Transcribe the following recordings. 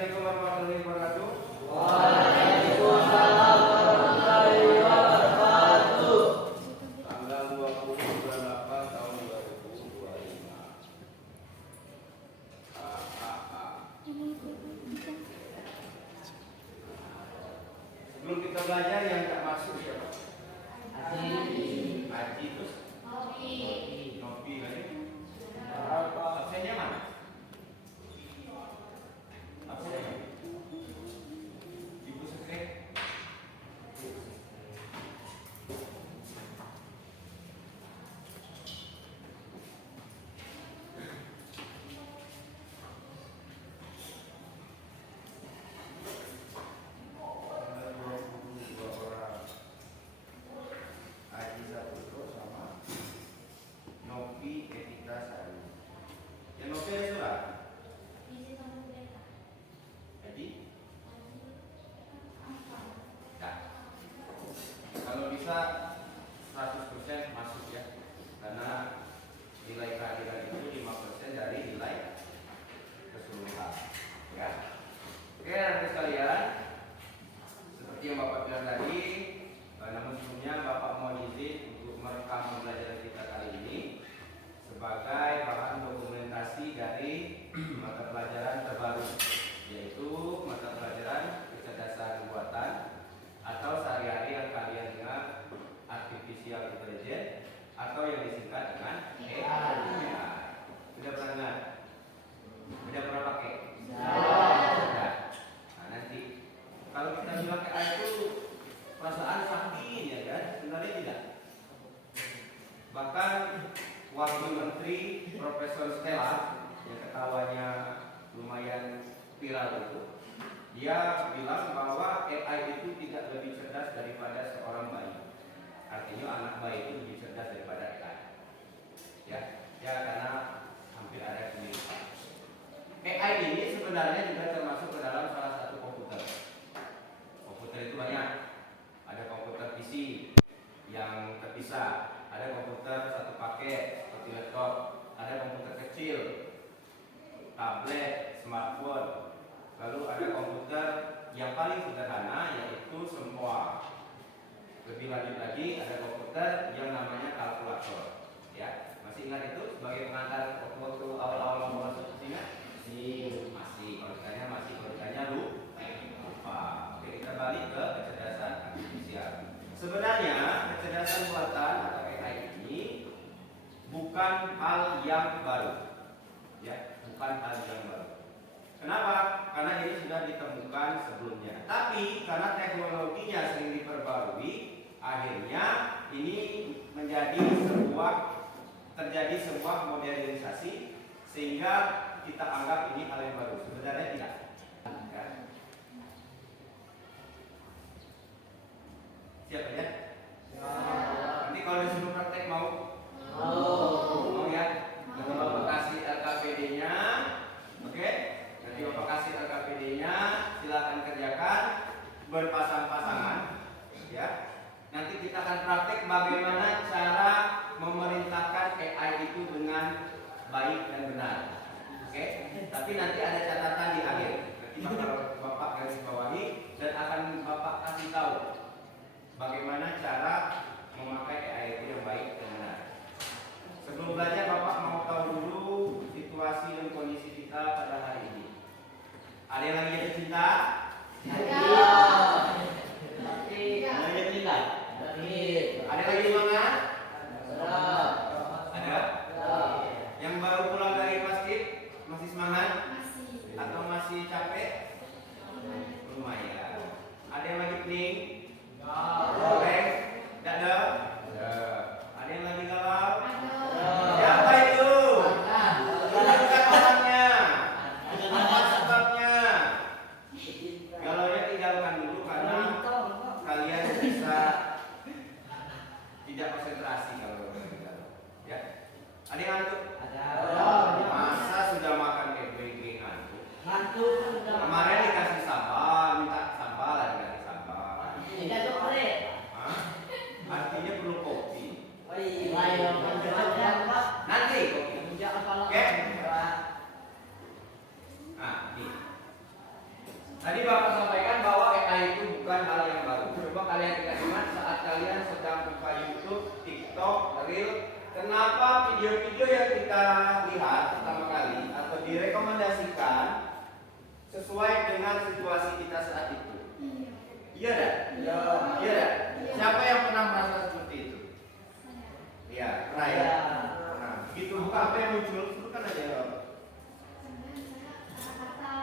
Assalamualaikum warahmatullahi wabarakatuh. Waalaikumsalam warahmatullahi wabarakatuh. Tanggal 20 bulan 8 tahun 2025. Sebelum kita belajar yang tak masuk siapa? Haji terus? Nopi lagi? Absennya mana? Absennya? Ibu sekret? Haji Sabutro sama Nopi Etika Sari. Yang Nopi ada surat? Jadi? Ya. Kalau bisa 100% masuk ya. Karena nilai kehadiran itu 5% dari nilai keseluruhan. Ya. Oke, anak sekalian. Seperti yang Bapak bilang tadi, namun sebelumnya Bapak mau izin untuk merekam pembelajaran kita kali ini sebagai bahan dokumentasi dari mata pelajaran terbaru, yaitu mata pelajaran kecerdasan buatan atau sehari-hari yang kalian dengar artificial intelligence atau yang disingkat dengan AI. Sudah pernah dengar? Sudah pernah pakai? Sudah. Nah, nanti kalau kita bilang AI itu perasaan sakit ya kan? Sebenarnya tidak. Bahkan Wakil Menteri Profesor Stella yang ketawanya lumayan viral itu, dia bilang bahwa AI itu tidak lebih cerdas daripada seorang bayi. Artinya anak bayi itu lebih cerdas daripada AI. Ya karena hampir ada kemiripan. AI ini sebenarnya juga termasuk ke dalam salah satu komputer. Komputer itu banyak. Ada komputer PC yang terpisah. Ada komputer satu paket seperti laptop, ada komputer kecil, tablet, smartphone. Lalu ada komputer yang paling sederhana yaitu sempoa. Lebih lanjut lagi ada komputer yang namanya kalkulator. Ya, masih ingat itu sebagai pengantar waktu awal-awal mau masuk ke sini? Masih. Kalau lupa. Oke, kita balik ke kecerdasan artifisial. Sebenarnya kecerdasan buatan atau AI ini bukan hal yang baru, ya, bukan hal yang baru. Kenapa? Karena ini sudah ditemukan sebelumnya. Tapi karena teknologinya sering diperbarui, akhirnya ini terjadi sebuah modernisasi sehingga kita anggap ini hal yang baru. Sebenarnya tidak. Ya. Siap ya? Nanti kalau disuruh praktek mau? Mau ya? Nanti Bapak kasih LKPD-nya. Oke? Nanti Bapak kasih LKPD-nya, silakan kerjakan berpasang-pasangan. Ya. Nanti kita akan praktek bagaimana cara memerintahkan AI itu dengan baik dan benar. Oke? Tapi nanti ada catatan di akhir. Nanti Bapak garis bawahi dan akan Bapak kasih tahu bagaimana cara memakai AI itu yang baik dan benar. Sebelum belajar, Bapak mau tahu dulu situasi dan kondisi kita pada hari ini. Ada yang lagi jatuh cinta? Ya. Ada yang meninggal? Ada lagi semangat? Ada? Yang baru pulang dari masjid masih semangat? Atau masih capek? Lumayan. Ada yang lagi pening? Boleh? Tidak ada? Ada yang lagi galau? Siapa itu? Tunjukkan orangnya. Apa sebabnya? Galaunya tinggalkan dulu karena kalian bisa tidak konsentrasi kalau galau. Ya. Ada yang ngantuk? Masa sudah makan kebegi ngantuk? Kemarin dikasih sambal, minta sambal dan dikasih sambal. Hah? Artinya perlu kopi. Nanti kopi. Oke? Nah, ini. Tadi Bapak sampaikan bahwa AI itu bukan hal yang baru. Coba kalian ingat saat kalian sedang buka YouTube, TikTok, Reel, kenapa video-video yang kita lihat pertama kali atau direkomendasikan sesuai dengan situasi kita saat itu? Iya dah? Iya dah? Siapa yang pernah merasa seperti itu? Iya, pernah ya? Pernah. Begitu buka apa yang muncul, itu kan aja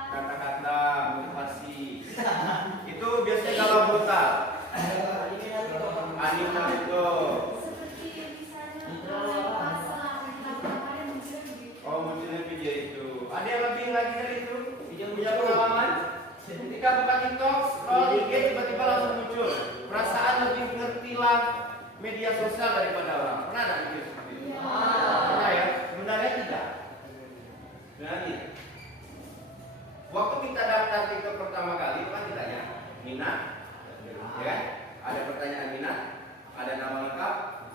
kata-kata motivasi. Itu biasanya kalau brutal. Anime itu. Oh, munculnya video itu. Ada yang lebih lagi dari itu? Punya pengalaman? Ketika buka TikTok, scroll IG tiba-tiba langsung muncul. Perasaan lebih ngertilah media sosial daripada orang. Pernah ada video seperti itu? Pernah ya? Sebenarnya tidak. Sebenarnya tidak. Waktu kita daftar TikTok pertama kali itu kan ditanya minat, ya kan? Ada pertanyaan minat, ada nama lengkap,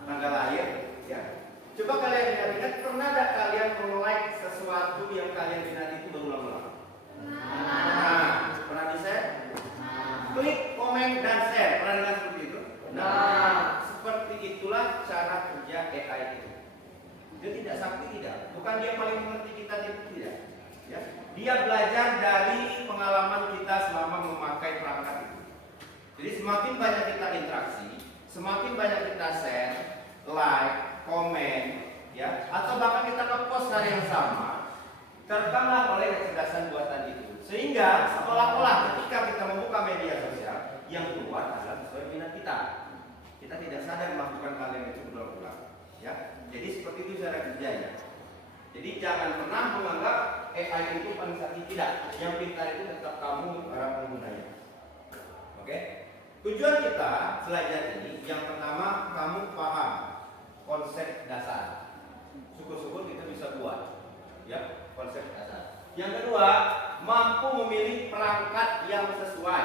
tanggal lahir, ya. Coba kalian ingat-ingat, pernah tidak kalian like sesuatu yang kalian minati itu berulang-ulang? Nah, pernah di-share? Klik, komen, dan share. Pernah dengar seperti itu? Nah, seperti itulah cara kerja AI itu. Dia tidak sakti, tidak. Bukan dia paling mengerti kita, tidak. Ya. Dia belajar dari pengalaman kita selama memakai perangkat itu. Jadi semakin banyak kita interaksi, semakin banyak kita share, like, komen, ya, atau bahkan kita nge-post hal yang sama, terekamlah oleh kecerdasan buatan itu. Sehingga seolah-olah ketika kita membuka media sosial, yang keluar adalah sesuai minat kita. Kita tidak sadar melakukan hal yang itu berulang-ulang. Ya, jadi seperti itu cara kerjanya. Jadi jangan pernah menganggap AI itu paling sakti, tidak. Yang pintar itu tetap kamu para penggunanya. Oke? Tujuan kita belajar ini, yang pertama kamu paham konsep dasar. Syukur-syukur kita bisa buat, ya, konsep dasar. Yang kedua, mampu memilih perangkat yang sesuai.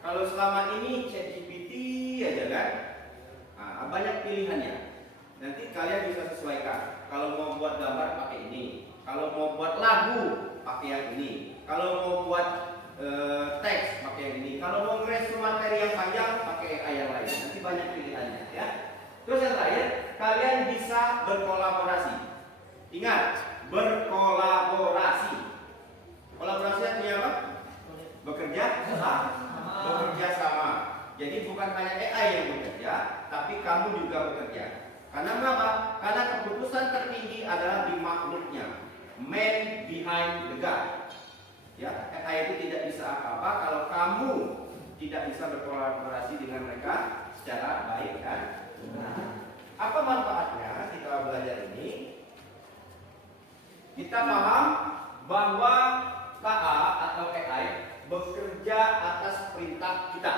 Kalau selama ini ChatGPT aja kan, nah, banyak pilihannya. Nanti kalian bisa sesuaikan. Kalau mau buat gambar pakai ini, kalau mau buat lagu pakai yang ini, kalau mau buat teks pakai yang ini, kalau mau ngeresu materi yang panjang pakai AI yang lain. Nanti banyak pilihannya, ya. Terus yang terakhir, kalian bisa berkolaborasi. Ingat, berkolaborasi. Kolaborasi artinya apa? Bekerja sama. Jadi bukan hanya AI yang bekerja, tapi kamu juga bekerja. Karena apa? Karena keputusan tertinggi adalah di makhluknya. Man behind the gun. Ya, AI itu tidak bisa apa-apa kalau kamu tidak bisa berkolaborasi dengan mereka secara baik kan? Apa manfaatnya kita belajar ini? Kita paham bahwa KA atau AI bekerja atas perintah kita.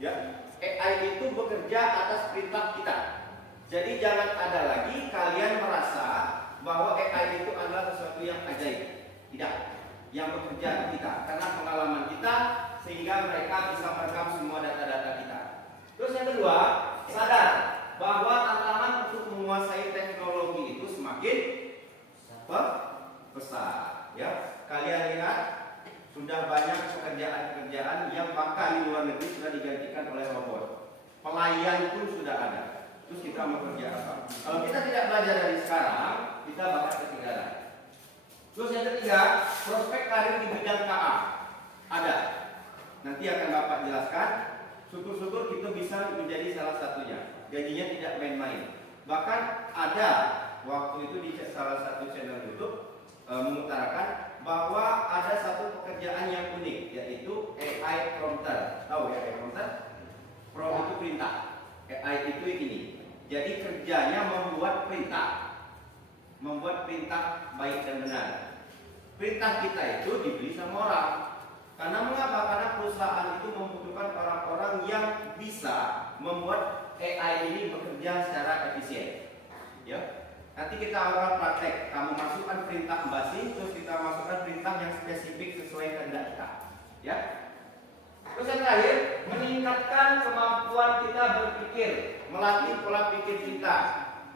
Ya, AI itu bekerja atas perintah kita. Jadi jangan ada lagi kalian merasa bahwa AI itu adalah sesuatu yang ajaib. Tidak, yang bekerja kita karena pengalaman kita sehingga mereka bisa merekam semua data-data kita. Terus yang kedua, sadar bahwa tantangan untuk menguasai teknologi itu semakin besar. Ya, kalian lihat sudah banyak pekerjaan-pekerjaan yang bahkan di luar negeri sudah digantikan oleh robot. Pelayan pun sudah ada. Terus kita mau kerja apa? Kalau kita tidak belajar dari sekarang, kita bakal ketinggalan. Terus yang ketiga, prospek karir di bidang KA ada. Nanti akan Bapak jelaskan. Syukur-syukur kita bisa menjadi salah satunya. Gajinya tidak main-main. Bahkan ada waktu itu di salah satu channel YouTube mengutarakan bahwa ada satu pekerjaan yang unik, yaitu AI prompter. Tahu ya AI prompter? Prompt itu perintah. AI itu ini. Jadi kerjanya membuat perintah baik dan benar. Perintah kita itu dibeli sama orang. Karena mengapa? Karena perusahaan itu membutuhkan orang-orang yang bisa membuat AI ini bekerja secara efisien. Ya, nanti kita akan praktek. Kamu masukkan perintah basi, terus kita masukkan perintah yang spesifik sesuai kehendak kita. Ya. Terus yang terakhir, meningkatkan kemampuan kita berpikir, melatih pola pikir kita.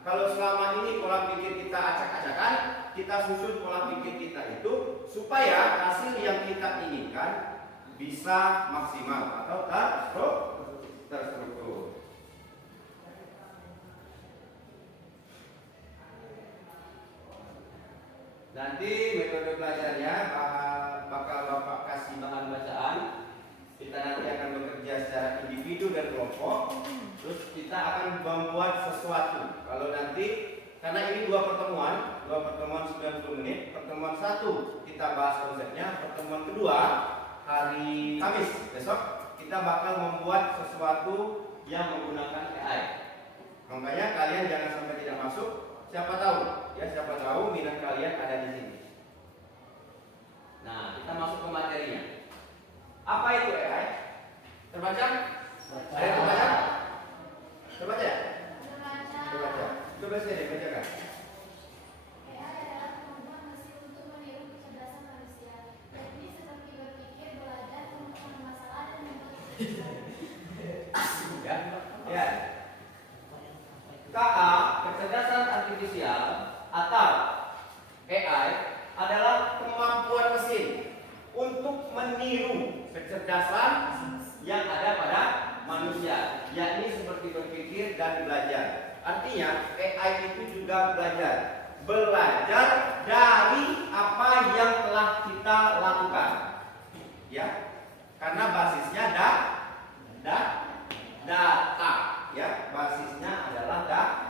Kalau selama ini pola pikir kita acak-acakan, kita susun pola pikir kita itu supaya hasil yang kita inginkan bisa maksimal atau terstruktur. Nanti metode belajarnya bakal Bapak kasih bahan bacaan. Kita nanti akan bekerja secara individu dan kelompok. Terus kita akan membuat sesuatu. Kalau nanti, karena ini dua pertemuan 90 menit. Pertemuan satu kita bahas konsepnya. Pertemuan kedua hari Kamis besok kita bakal membuat sesuatu yang menggunakan AI. Makanya kalian jangan sampai tidak masuk. Siapa tahu minat kalian ada di sini. Nah, kita masuk ke materinya. Apa itu AI? Terbaca? Saya terbaca? Terbaca? Terbaca. Coba saya dibacakan. AI adalah kemampuan mesin untuk meniru kecerdasan manusia. Teknik seperti berpikir, belajar, menemukan masalah, dan membuat keputusan. Ya. KA, kecerdasan artifisial atau AI adalah kemampuan mesin untuk meniru kecerdasan yang ada pada manusia, yakni seperti berpikir dan belajar. Artinya AI itu juga belajar dari apa yang telah kita lakukan, ya, karena basisnya data, ya, basisnya adalah data.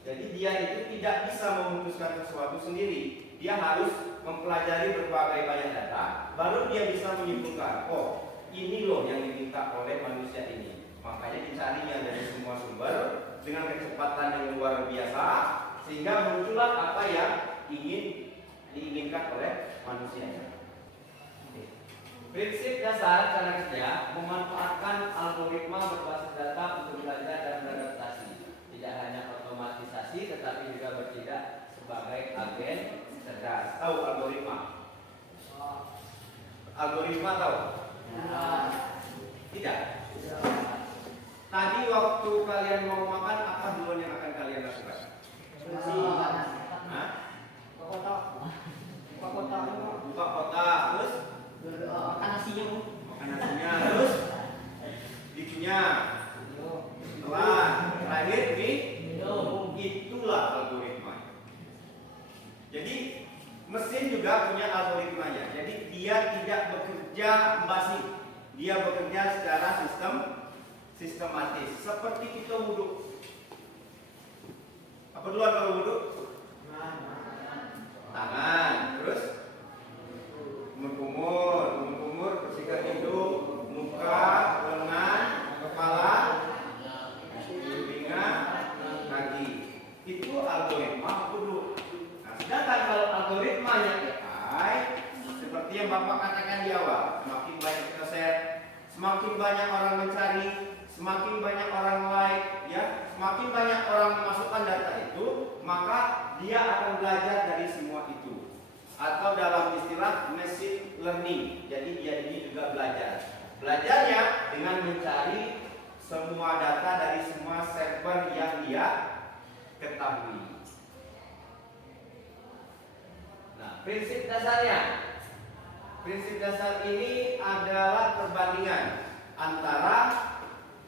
Jadi dia itu tidak bisa memutuskan sesuatu sendiri. Dia harus mempelajari berbagai banyak data, baru dia bisa menyimpulkan, oh ini loh yang diminta oleh manusia ini. Makanya dicarinya dari semua sumber dengan kecepatan yang luar biasa, sehingga muncullah apa yang diinginkan oleh manusia. Prinsip dasar cara kerja memanfaatkan algoritma berbasis data untuk belajar dan beradaptasi. Tidak hanya otomatisasi, tetapi juga bertindak sebagai agen cerdas. Tahu algoritma? Algoritma tahu? Tidak. Tadi waktu kalian mau makan, apa duluan yang akan kalian lakukan? Hah? Buka kotak, terus makan nasinya, terus dicunya, terakhir itulah algoritma. Jadi mesin juga punya algoritmanya. Jadi dia tidak bekerja basi, dia bekerja secara sistematis. Seperti kita wudhu. Apa duluan kalau wudhu? Tangan, terus kumur, bersihkan hidung, muka, lengan, kepala, telinga, kaki. Itu algoritma wudhu. Nah, sedangkan kalau algoritmanya AI, seperti yang Bapak katakan di awal, semakin banyak kita share, semakin banyak orang mencari, semakin banyak orang like, ya, semakin banyak orang memasukkan data itu, maka dia akan belajar dari semua itu. Atau dalam istilah machine learning. Jadi dia ini juga belajar. Belajarnya dengan mencari semua data dari semua server yang dia ketahui. Nah, prinsip dasar ini adalah perbandingan antara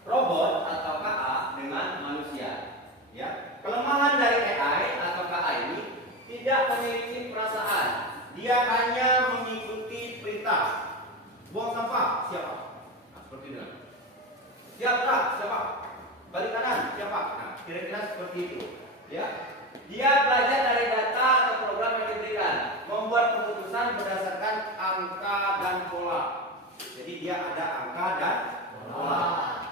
robot atau KA dengan manusia. Ya, kelemahan dari AI atau KA ini tidak memiliki perasaan. Dia hanya mengikuti perintah. Buang sampah, siapa? Nah, seperti itu. Siap gerak, siapa? Balik kanan, siapa? Nah, kira-kira seperti itu. Ya, dia belajar dari data atau program yang diberikan, membuat keputusan berdasarkan angka dan pola. Jadi dia ada angka dan pola.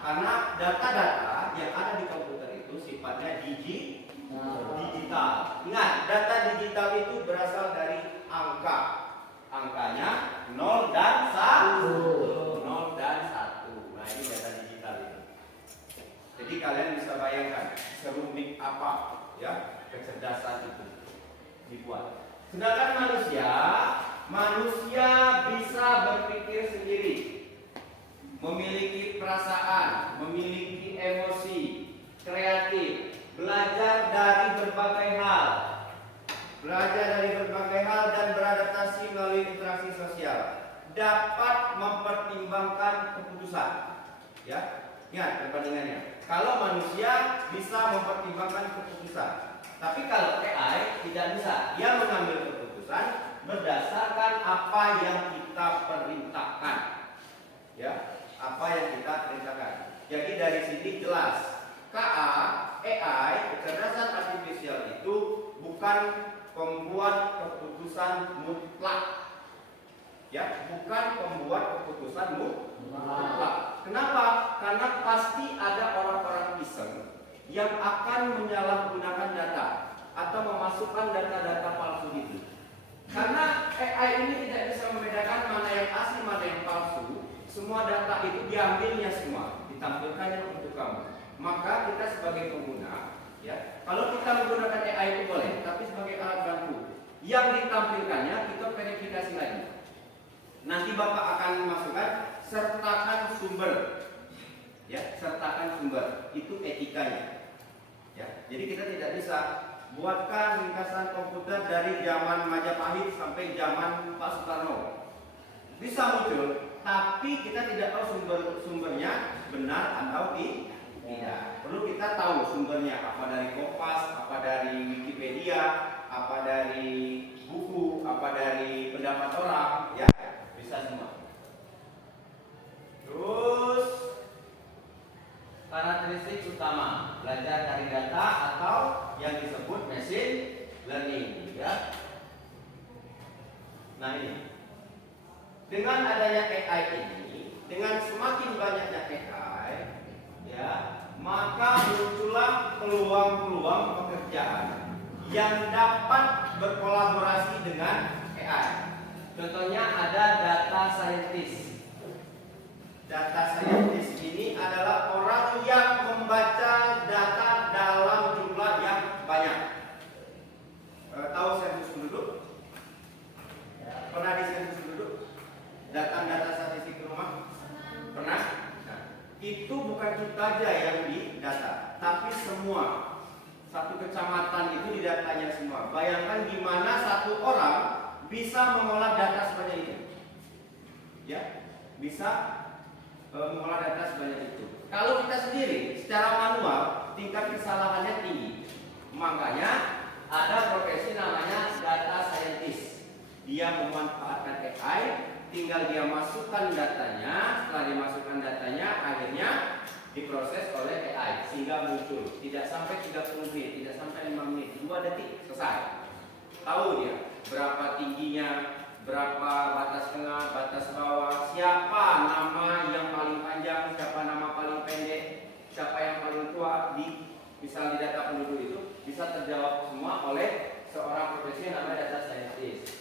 Karena data-data yang ada di komputer itu sifatnya digital. Ingat, data digital itu berasal dari angka. Angkanya 0 dan 1. 0 dan 1. Nah, ini data digital itu. Jadi kalian bisa bayangkan serumit apa, ya, kecerdasan itu dibuat. Sedangkan manusia bisa berpikir sendiri, memiliki perasaan, memiliki emosi, kreatif, belajar dari berbagai hal dan beradaptasi melalui interaksi sosial. dapat mempertimbangkan keputusan. Ya, ingat perbandingannya. Kalau manusia bisa mempertimbangkan keputusan, tapi kalau AI tidak bisa. Dia mengambil keputusan berdasarkan apa yang kita perintahkan. Ya, apa yang kita perintahkan. Jadi dari sini jelas, AI, kecerdasan artifisial itu bukan pembuat keputusan mutlak. Ya, bukan pembuat keputusan mutlak. Kenapa? Karena pasti ada orang-orang iseng yang akan menyalahgunakan data atau memasukkan data-data palsu itu. Karena AI ini tidak bisa membedakan mana yang asli, mana yang palsu. Semua data itu diambilnya semua, ditampilkannya untuk kamu. Maka kita sebagai pengguna, ya, kalau kita menggunakan AI itu boleh, tapi sebagai alat bantu. Yang ditampilkannya kita verifikasi lagi. Nanti Bapak akan masukkan sertakan sumber. Ya, sertakan sumber. Itu etikanya. Ya, jadi kita tidak bisa buatkan ringkasan komputer dari zaman Majapahit sampai zaman Pak Soekarno. Bisa muncul, tapi kita tidak tahu sumbernya benar atau tidak. Perlu kita tahu sumbernya, apa dari Kompas, apa dari Wikipedia, apa dari buku, apa dari pendapat orang, ya, bisa semua. Terus karakteristik utama belajar dari data atau yang disebut machine learning, ya. Nah ini, dengan adanya AI ini, dengan semakin banyaknya AI, ya, maka muncullah peluang-peluang pekerjaan yang dapat berkolaborasi dengan AI. Contohnya ada data scientist. Data scientist ini adalah orang yang membaca data dalam jumlah yang banyak. Tahu sensus penduduk? Pernah di sensus penduduk? Datang-data statistik rumah? Pernah? Nah, itu bukan kita aja yang didata, tapi semua. Satu kecamatan itu didatanya semua. Bayangkan gimana satu orang bisa mengolah data sebanyak itu. Ya, bisa mengolah data sebanyak itu. Kalau kita sendiri secara manual, tingkat kesalahannya tinggi. Makanya ada profesi namanya data scientist. Dia memanfaatkan AI, tinggal dia masukkan datanya. Setelah dimasukkan datanya, akhirnya diproses oleh AI sehingga muncul. Tidak sampai 30 menit, tidak sampai 5 menit, 2 detik selesai. Tahu dia berapa tingginya, berapa batas tengah, batas bawah, siapa nama yang paling panjang, siapa nama paling pendek, siapa yang paling tua, misal di data penduduk itu bisa terjawab semua oleh seorang profesi yang namanya data scientist.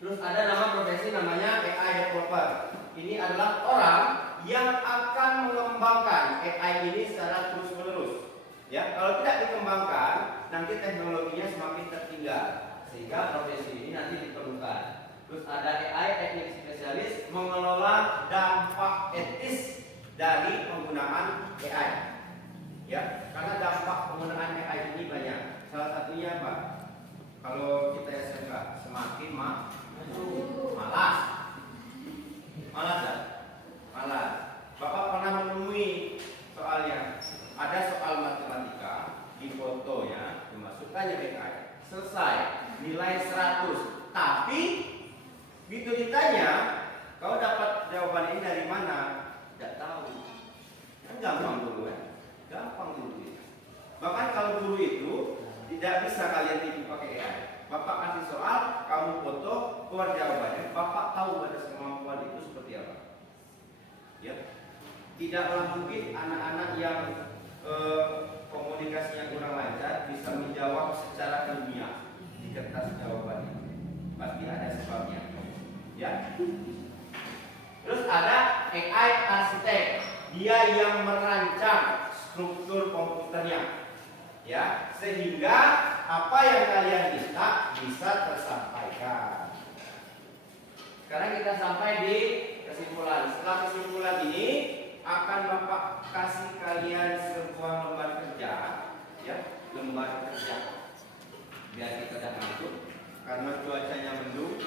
Terus ada nama profesi namanya AI developer. Ini adalah orang yang akan mengembangkan AI ini secara terus-menerus. Ya, kalau tidak dikembangkan, nanti teknologinya semakin tertinggal, sehingga profesi ini nanti diperlukan. Terus ada AI teknik spesialis mengelola dampak etis dari penggunaan AI. Ya, karena dampak penggunaan AI ini banyak. Salah satunya apa? Kalau kita SMK semakin malas. Malas ya? Malas. Bapak pernah menemui soalnya, ada soal matematika di fotonya dimasukkannya AI, selesai, nilai 100. Tapi begitu ditanya, kau dapat jawaban ini dari mana? Tidak tahu. Kan gampang dulu kan? Gampang dulu. Bahkan kalau dulu itu tidak bisa kalian tipu pakai AI. Bapak kasih soal, kamu foto, keluar jawabannya. Bapak tahu batas kemampuan itu seperti apa. Ya, tidaklah mungkin anak-anak yang komunikasinya kurang lancar bisa menjawab secara ilmiah di kertas jawabannya. Pasti ada sebabnya. Ya. Terus ada AI arsitek. Dia yang merancang struktur komputernya. Ya, sehingga apa yang kalian minta bisa tersampaikan. Sekarang kita sampai di kesimpulan. Setelah kesimpulan ini akan Bapak kasih kalian sebuah lembar kerja, ya, lembar kerja. Biar kita dapat masuk karena cuacanya mendung,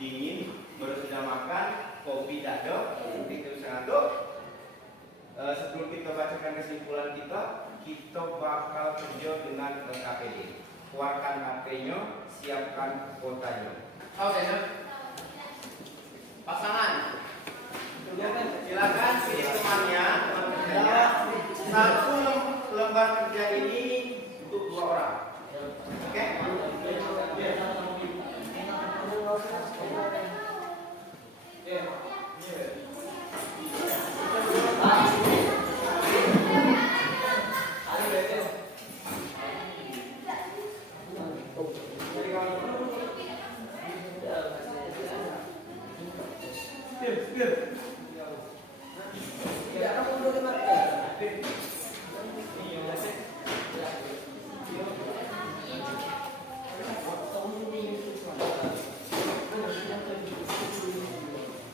dingin, baru sudah makan kopi dado, itu satu. Sebelum kita bacakan kesimpulan kita bakal kerja dengan KPD. Keluarkan HP-nya, siapkan kuotanya. Oke, pasangan. Silakan pilih temannya, teman kerjanya. Satu lembar kerja ini untuk 2 orang. Oke?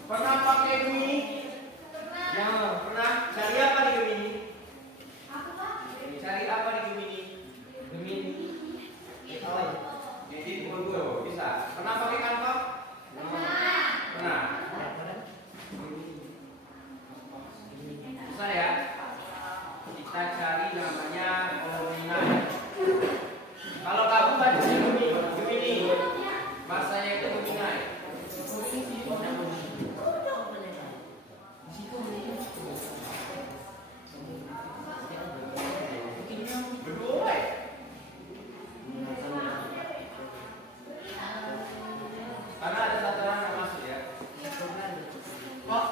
Pernah pakai Gemini? Pernah? Cari apa di Gemini? Cari apa di Gemini? Jadi Google bisa. Pernah pakai Canva? Pernah. Bisa ya? Kita cari namanya Gemini. Kalau kamu baca Gemini, bahasanya itu Gemini. Berdua ya? Karena ada satu orang yang masuk ya. Kok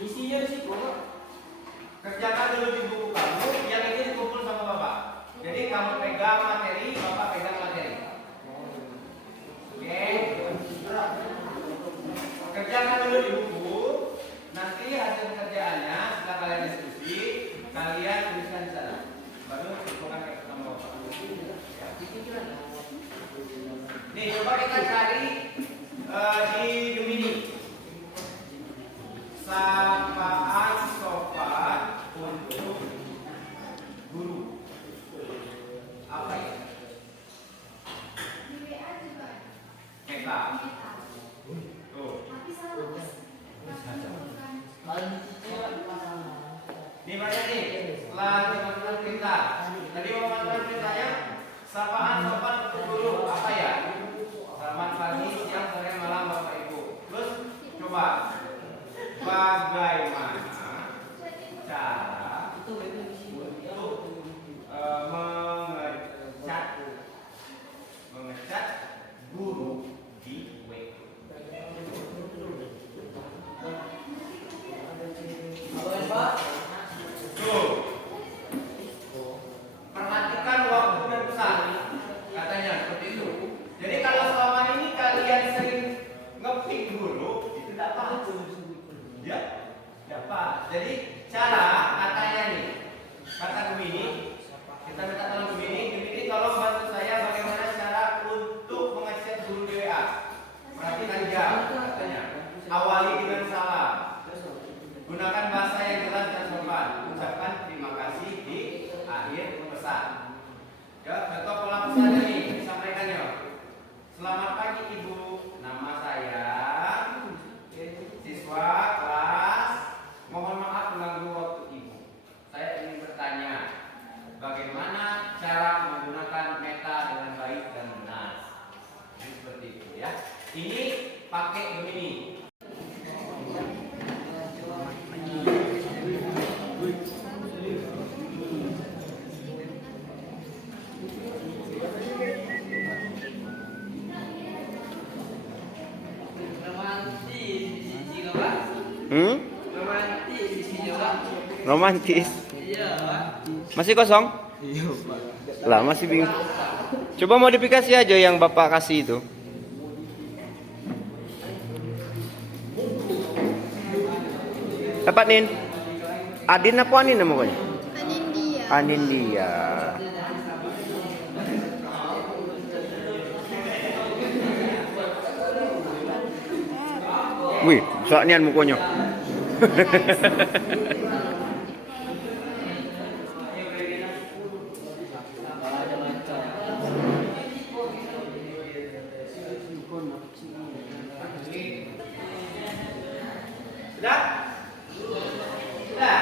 misinya di situ? Kerjakan dulu di buku kamu, yang ini dikumpul sama bapak. Jadi kamu pegang materi, bapak pegang materi. Oke. Kerjakan dulu di buku. Nanti hasil kerjaannya setelah kalian diskusi, kalian tuliskan di sana. Baru bukan sama bapak. Nih, coba kita cari di Gemini. Sapaan sopan untuk guru. Apa ya? Di WA juga. Meta. Tuh. Tapi salah bukan. Ini banyak nih. Setelah teman-teman cerita. Tadi teman-teman ceritanya sapaan sopan untuk guru. Apa ya? Selamat pagi, siang, sore, malam, Bapak Ibu. Terus coba bagaimana cara untuk mengecat guru di WA. Tuh. Perhatikan waktu dan pesan. Katanya seperti itu. Jadi kalau selama ini kalian sering ngepick guru, itu tidak apa. Ya, tidak apa. Jadi cara katanya nih, kata Gemini, kita minta tolong Gemini tolong bantu saya bagaimana cara untuk mengecek guru di WA. Perhatikan jam, katanya. Awali dengan salam. Gunakan bahasa yang jelas dan sopan. Ucapkan terima kasih di akhir pesan. Ya, contoh pola pesannya nih, disampaikannya. Selamat pagi Ibu, nama saya siswa kelas. Mohon maaf mengganggu waktu Ibu. Saya ingin bertanya, bagaimana cara menggunakan meta dengan baik dan benar? Jadi seperti itu ya. Ini pakai Gemini. Romantis. Masih kosong? Lah masih bingung. Coba modifikasi aja yang Bapak kasih itu. Dapat Nin? Adin apa Anin namanya? Anindya. Anindya. Wih, soalnya mukanya. Sudah? Sudah?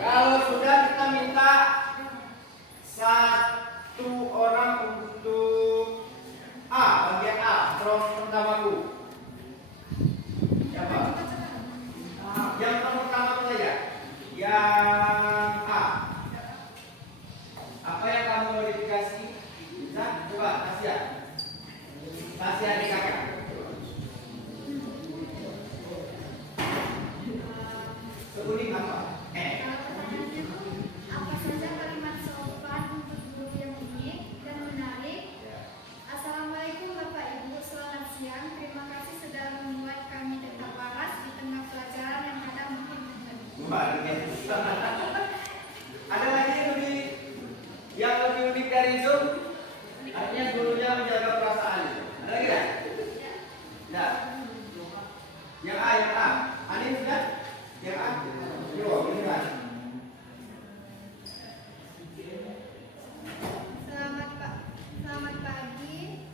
Kalau sudah kita minta satu orang untuk A, bagian A, from pertamaku. Siapa? Yang pertama saja. Yang A. Apa yang kamu modifikasi? Bisa? Coba kasih ya. Kasih adik kakak. Seunik apa? Pertanyaannya tuh, apa saja kalimat sopan untuk guru yang unik dan menarik? Assalamualaikum Bapak Ibu, selamat siang. Terima kasih sudah membuat kami tetap waras di tengah pelajaran yang kadang mungkin Luar biasa. Ada lagi yang lebih unik dari Zoom? Artinya gurunya menjaga perasaan. Ada lagi nggak? Tidak. Yang A, yang A. Anin sudah? Yang A? Yo, ini kan. Selamat pagi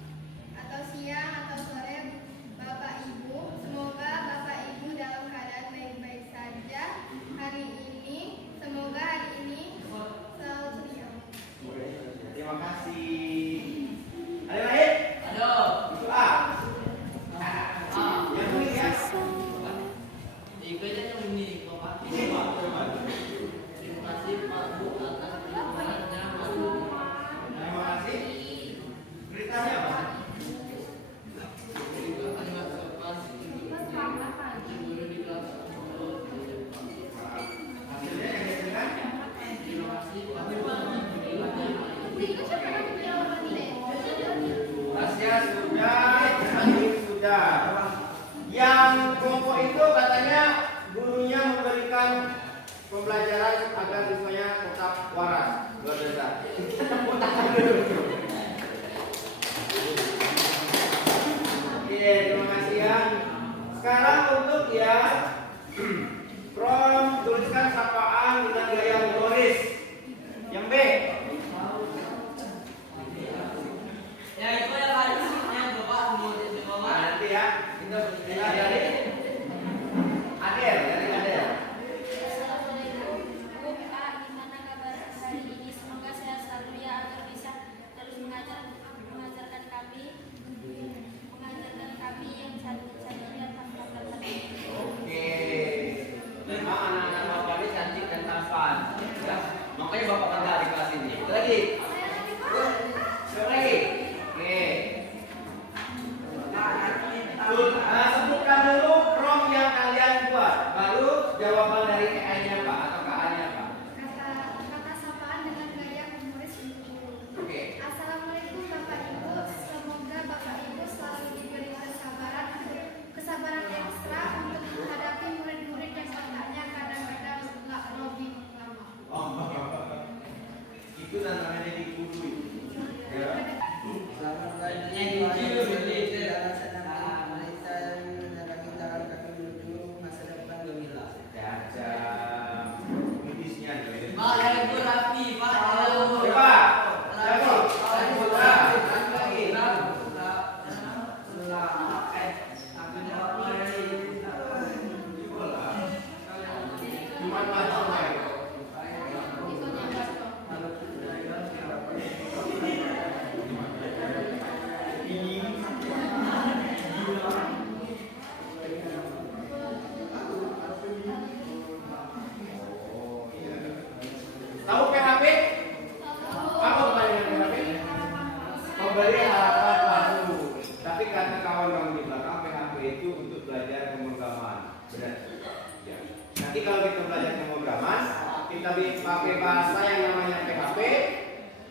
atau siang atau sore Bapak Ibu. Semoga Bapak Ibu dalam keadaan baik-baik saja hari ini. Semoga hari ini selalu ceria. Terima kasih. Ada lain? Ada. Itu A. Yang unik ya? Tiga aja yang unik, Bapak. Ini Pak. Coba. Terima kasih Pak Bu atas dukungannya Pak Bu. Terima kasih. Beritanya apa? Juga kalimat sopan untuk guru di kelas. Hasilnya yang diberikan? Terima kasih Pak Bu atas dukungannya. Tasya sudah, Anin sudah. Yang kelompok itu katanya gurunya memberikan pembelajaran agar siswanya tetap waras. Luar biasa. Oke, terima kasih ya. Sekarang untuk ya From tuliskan sapaan dengan gaya humoris. Yang B. Ya itu yang harusnya Bapak mau di Nah, bawah. nanti ya kita berbicara dari Adel, dari Adel. Assalamualaikum Bu PA, gimana kabar hari ini? Semoga sehat selalu ya agar bisa terus mengajarkan kami yang cantik-cantiknya tanpa berhenti. Oke. Memang anak-anak bapak ini cantik dan tampan. Ya, makanya bapak kerja di kelas ini. Satu lagi. Satu lagi. Oke. Sebutkan dulu from yang kalian buat. Baru jawaban dari AI-nya Pak atau KA-nya Pak. Kata sapaan dengan gaya humoris untuk guru. Oke. Assalamualaikum Bapak Ibu, semoga Bapak Ibu selalu diberi kesabaran ekstra untuk menghadapi murid-murid yang otaknya kadang-kadang nggak logik lama. Oh, itu namanya digurui. Ya. Selamat pagi. Dalam senang mereka mendatangi jalan kaki menuju masa depan gemilang. Jajam. Medisnya nih. Pak, itu Raffi, Pak. Coba. Lagi. Lagi. Cuma macam lain. Tahu PHP? Apa kepanjangan PHP? Pemberi harapan baru. Tapi kata kawan-kawan di belakang, PHP itu untuk belajar pemrograman. Benar? Ya. Nanti kalau kita belajar pemrograman, kita pakai bahasa yang namanya PHP.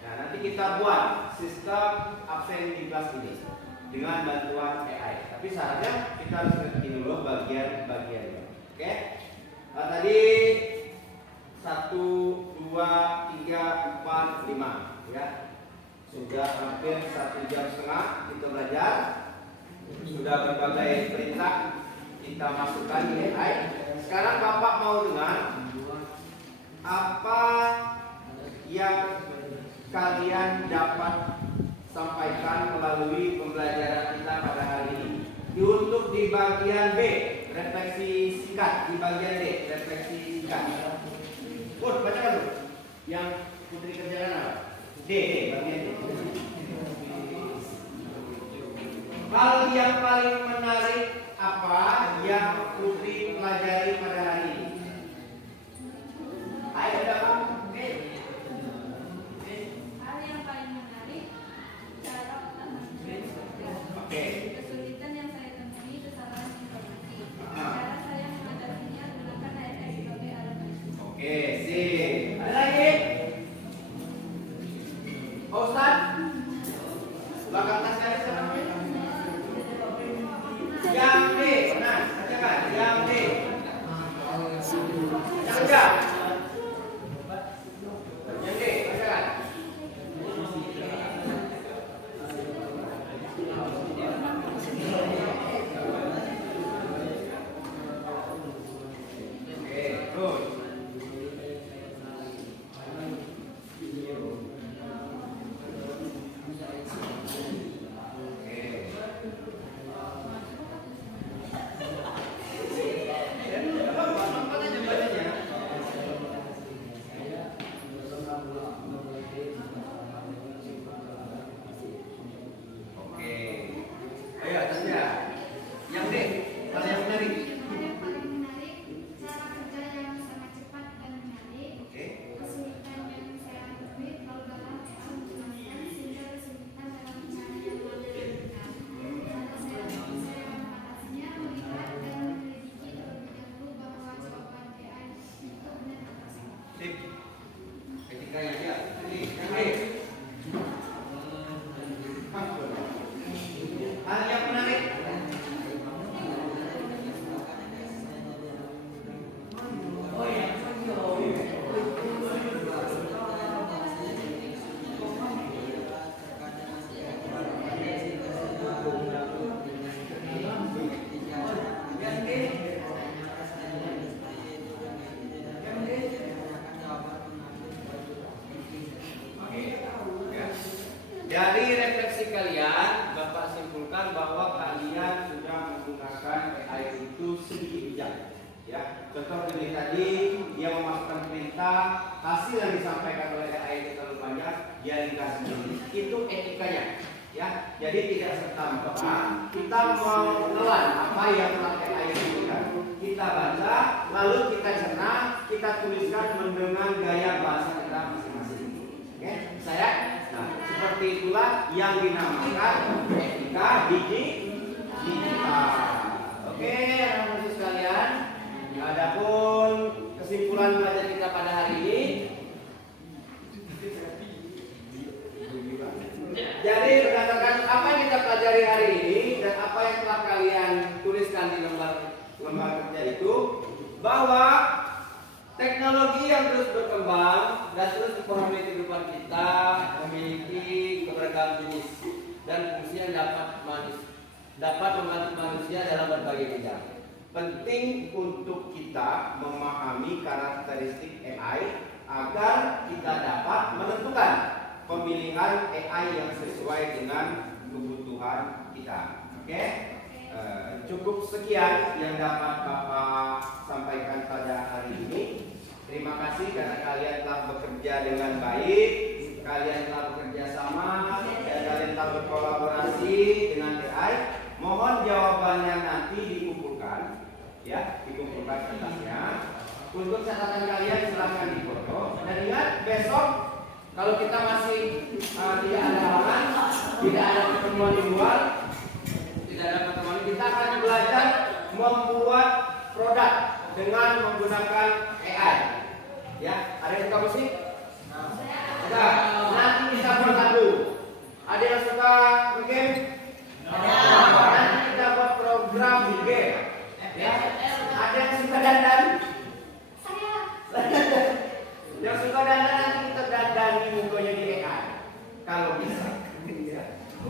Nah, nanti kita buat sistem absen di kelas ini dengan bantuan AI. Tapi syaratnya kita harus ngerti dulu bagian-bagiannya. Oke? Tadi 1, 2, 3, 4, 5 ya. Sudah hampir 1,5 jam kita belajar. Sudah berbagai perintah kita masukkan di AI. Sekarang Bapak mau dengar apa yang kalian dapat sampaikan melalui pembelajaran kita pada hari ini. Untuk di bagian B, refleksi singkat di bagian D, refleksi singkat. Bacakan dulu. Yang Putri kerjakan apa? D, bagian D. Hal yang paling menarik apa yang Putri pelajari pada hari ini? Ayo dapat. Hal yang paling menarik, cara Oke. kesulitan yang saya temui, kesalahan informasi. Cara saya mengatasinya gunakan ASN sebagai alat bantu. Oke, sip. Ada lagi? Pak Ustadz? Belakang tas kali siapa namanya? Yang D, benar. Bacakan. Yang D. Yang kerja. Yang D, bacakan. Oke, terus. Oke. Ayo atasnya. Yang D, hal yang menarik. Hal yang paling menarik, cara kerja yang sangat cepat dan menarik. Oke. Kesulitan yang saya temui kalau dalam menggunakan sehingga kesulitan dalam cara yang melakukan. Cara saya mengatasinya melihat dan menyelidiki terlebih dahulu bahwa jawaban AI itu benar atau salah. Sip. Ketika yang dia. Yang D. Hal yang menarik. Dari refleksi kalian, Bapak simpulkan bahwa kalian sudah menggunakan AI itu sedikit bijak. Ya, contoh ini tadi dia memasukkan perintah, hasil yang disampaikan oleh AI itu terlalu banyak, dia dikasih itu etikanya. Ya, jadi tidak serta merta kita menelan apa yang telah AI berikan. Kita baca, lalu kita cerna, kita tuliskan dengan gaya bahasa kita masing-masing. Oke, saya. Nah, seperti itulah yang dinamakan etika digital. Oke, anak-anak sekalian, adapun kesimpulan belajar kita pada hari ini. Jadi berdasarkan apa yang kita pelajari hari ini dan apa yang telah kalian tuliskan di lembar kerja itu, bahwa teknologi yang terus berkembang dan terus mempengaruhi kehidupan kita memiliki keberagaman jenis dan fungsi yang dapat membantu manusia dalam berbagai bidang. Penting untuk kita memahami karakteristik AI agar kita dapat menentukan pemilihan AI yang sesuai dengan kebutuhan kita. Oke? Cukup sekian yang dapat Bapak sampaikan pada hari ini. Terima kasih karena kalian telah bekerja dengan baik, kalian telah bekerja sama, dan kalian telah berkolaborasi dengan AI. Mohon jawabannya nanti dikumpulkan, ya, dikumpulkan kertasnya. Untuk catatan kalian silahkan difoto. Dan ingat besok kalau kita masih tidak ada halangan, tidak ada pertemuan di luar, tidak ada pertemuan, kita akan belajar membuat produk dengan menggunakan AI. Ya, ada yang suka musik? Ada. Nanti bisa buat lagu. Ada yang suka game? Nanti kita buat program game. Ya. Ada yang suka dandan? Saya Yang suka dandan nanti kita dandani mukanya di AI. Kalau bisa.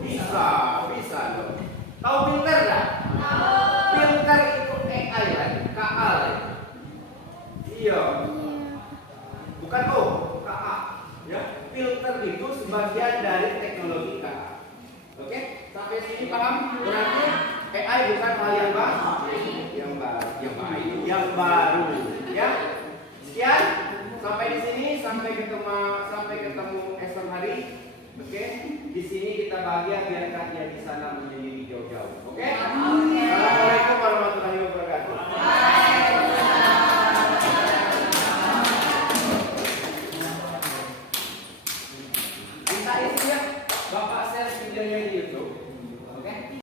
Bisa loh. Tahu filter enggak? Tahu. Filter itu AI lagi, KA lagi. Iya. Bukan O, KA. Ya, filter itu sebagian dari teknologi KA. Oke? Sampai sini paham? Berarti AI bukan hal yang baru. yang baru. Ya. Sekian sampai di sini sampai ketemu esok hari. Oke. Di sini kita bahagia biarkan dia di sana menjadi